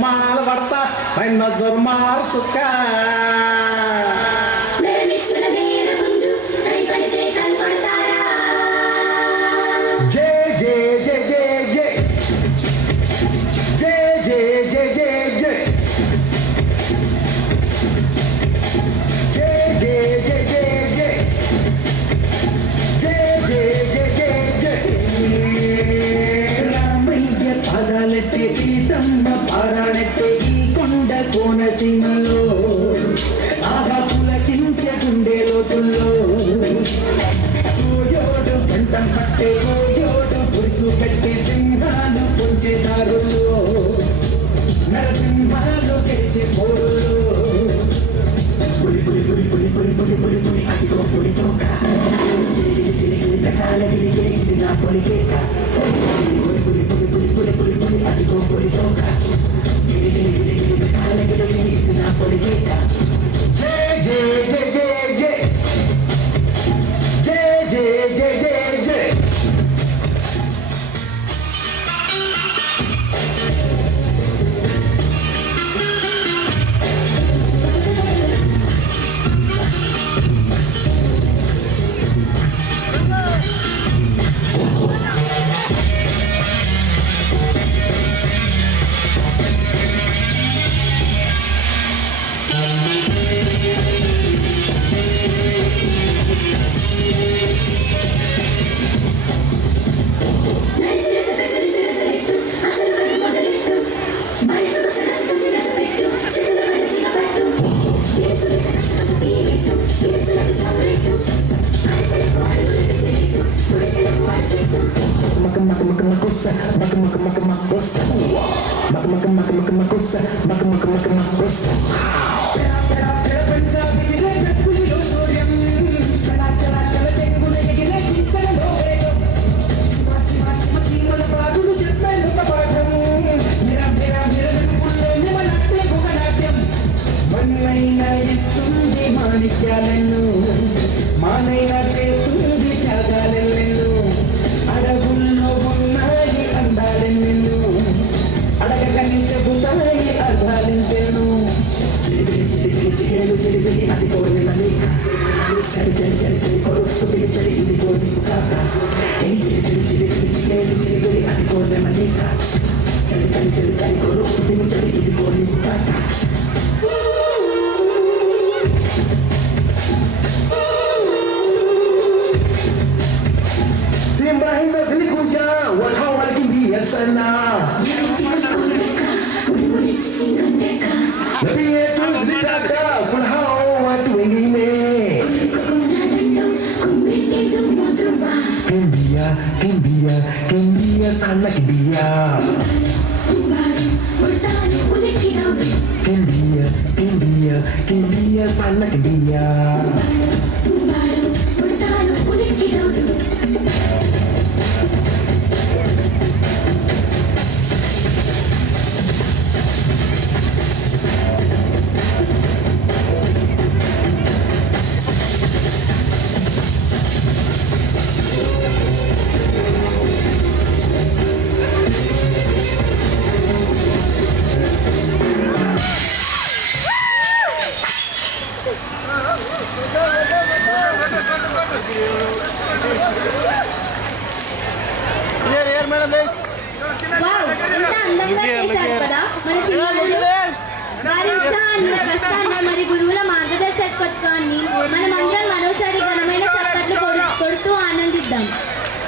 माल बढ़ता भाई नजर मार सुका సీతమ్మ పారాణెట్టే ఈ కొండ కోనసీమలో ఆగా పులకించే గుండె లోతుల్లో కోయోడు కంఠం పట్టే కోయోడు గుర్తు పెట్టే సింహాలు పొంచే దారుల్లో నరసింహాలు గెలిచే పోరుల్లో పులి పులి పులి పులి పులి పులి పులి పులి అదిగో పులి తోక గిరిగిరిసిన పొలికేక పులి పులి పులి పులి పులి పులి పులి అదిగో పులి తోక గిరిగిరిసిన పొలికేక జై జై జై జై జై జై జై జై జై జై మానైనా చేస్తుంది త్యాగాలెన్నెన్నో అడగుల్లో ఉన్నాయి అందాలెన్నెన్నో అడగకని చెబుతాయి అర్థాలెంతెన్నో చిలిపిలి చిలిపిలి చిగేలు చిలిపిలి అది కోరి మలిక చలి చలి చలి చలి కొరుకు పిలి చలి ఇది కోరి కాక ఏ చిలిపిలి చిలిపిలి చిగేలు చిలిపిలి అది కోరి మలిక చలి చలి చలి చలి కొరుకు పిలి చలి ఇది కోరి కాక Simbahiza zilikuja wakao walikimbia sana nabii yetu zilitaka kuna hao watu wengine kimbia kimbia kimbia sana kimbia kimbia kimbia kimbia sana kimbia Wow, ఎంత అందంగా